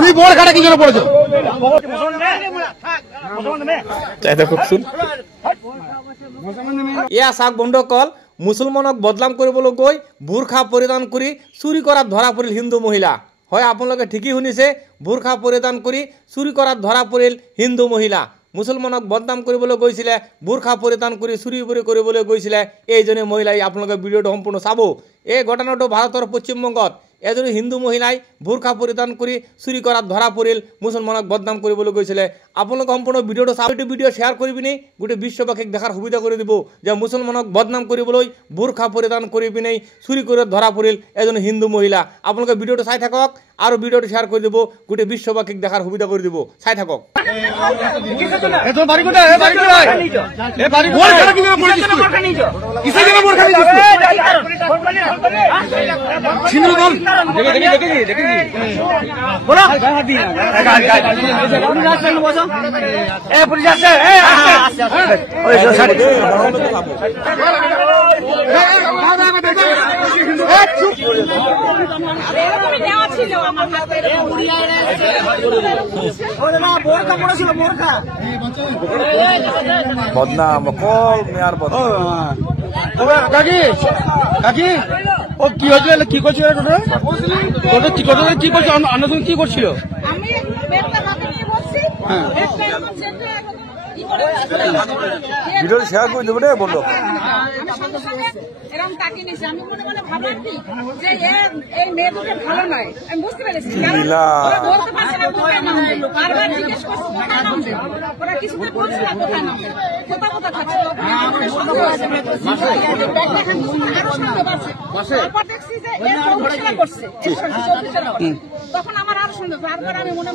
তুই বোরখাটা কি জন্য পড়েছো? ইয়া সাক বন্ধকল মুসলমানক বদনাম কৰিবলৈ গৈ বুৰখা পৰিধান কৰি চুৰি কৰাত ধৰা পৰিল হিন্দু মহিলা। হয়, আপোনালোকে ঠিকই শুনিছে, বুৰখা পৰিধান কৰি চুৰি কৰাত ধৰা পৰিল হিন্দু মহিলা। মুছলমানক বদনাম কৰিবলৈ গৈছিলে, বুৰখা পৰিধান কৰি চুৰি কৰিবলৈ গৈছিলে এইজনী মহিলাই। আপোনালোকে ভিডিঅ'টো সম্পূৰ্ণ চাব। এই ঘটনাটো ভাৰতৰ পশ্চিমবংগত এজনী হিন্দু মহিলাই বুৰখা পৰিধান কৰি চুৰি কৰাত ধৰা পৰিল, মুছলমানক বদনাম কৰিবলৈ গৈছিলে। আপোনালোকে সম্পূৰ্ণ ভিডিঅ'টো চাব। এইটো ভিডিঅ' শ্বেয়াৰ কৰি পিনি গোটেই বিশ্ববাসীক দেখাৰ সুবিধা কৰি দিব যে মুছলমানক বদনাম কৰিবলৈ বুৰখা পৰিধান কৰি পিনে চুৰি কৰি ধৰা পৰিল এজনী হিন্দু মহিলা। আপোনালোকে ভিডিঅ'টো চাই থাকক আৰু ভিডিঅ'টো শ্বেয়াৰ কৰি দিব, গোটেই বিশ্ববাসীক দেখাৰ সুবিধা কৰি দিব। চাই থাকক। বদনাম অকল মেয়ার বদনাম। কাকি কাকি ও কি হয়েছিল, কি করছিল কি করছিল? অন্য কি করছিল? ভিডিও শেয়ার করে দেবো রে বললো। এরকম তাকে নিয়েছে, আমি মনে মনে ভাবলাম কি যে এই মেয়ে দুটো ভালো নয়। আমি বুঝতে পেরেছি বলতে পারছে না কোথায় নামবে, বারবার জিজ্ঞেস করছি কোথায় নামবে, ওরা কিছুটা বলছে না কোথায় নামবে, কোথা কোথা খাচ্ছে। তারপর দেখছি যে করছে, তখন আমার আরো সন্দেহ। তারপর আমি মনে